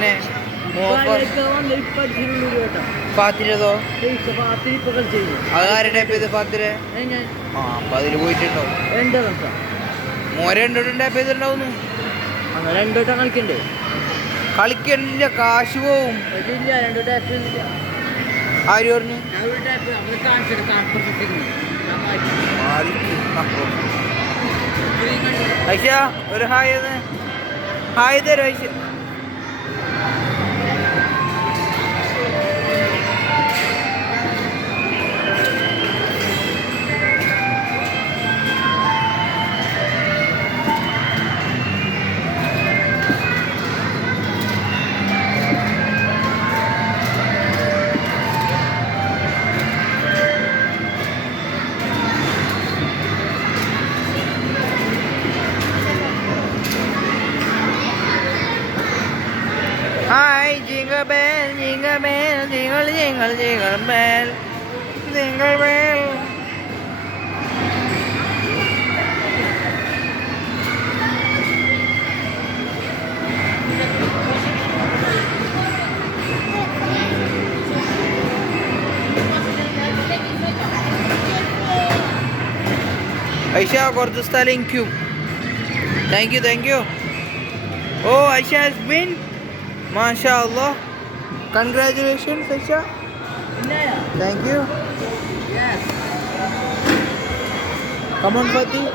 തന്നെ ഫാത്തിരതോ അത് ആരുടെ ടൈപ്പ് ചെയ്ത് ഫാത്തിര ആ അപ്പൊ അതില് പോയിട്ടുണ്ടോ മോര രണ്ടോട്ടം ടൈപ്പ് ചെയ്തിട്ടുണ്ടാവുന്നു രണ്ടോട്ടം കളിക്കണ്ടേ കളിക്കണില്ല കാശ് പോവും ആര് പറഞ്ഞു ഐഷ ഒരു ഹായ് ഹായ് തരും Aisha Hi, jingle bell, jingle bell, jingle, jingle, jingle bell, jingle bell. Aisha, കുറച്ച് സ്ഥലം എനിക്കും. Thank you, thank you. Oh, Aisha has been. MashaAllah. Congratulations, Aisha. Thank you. Yes. Come on, Fatih.